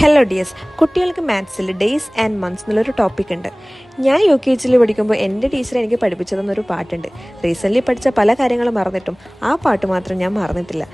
Hello dears, കുട്ടികൾക്ക് മാത്സിൽ days and months എന്നുള്ളൊരു topic ഉണ്ട്. ഞാൻ UKG പഠിക്കുമ്പോൾ എൻ്റെ ടീച്ചർ എനിക്ക് പഠിപ്പിച്ചതെന്നൊരു പാട്ടുണ്ട്. റീസെൻ്റ്ലി പഠിച്ച പല കാര്യങ്ങളും മറന്നിട്ടും ആ പാട്ട് മാത്രം ഞാൻ മറന്നിട്ടില്ല.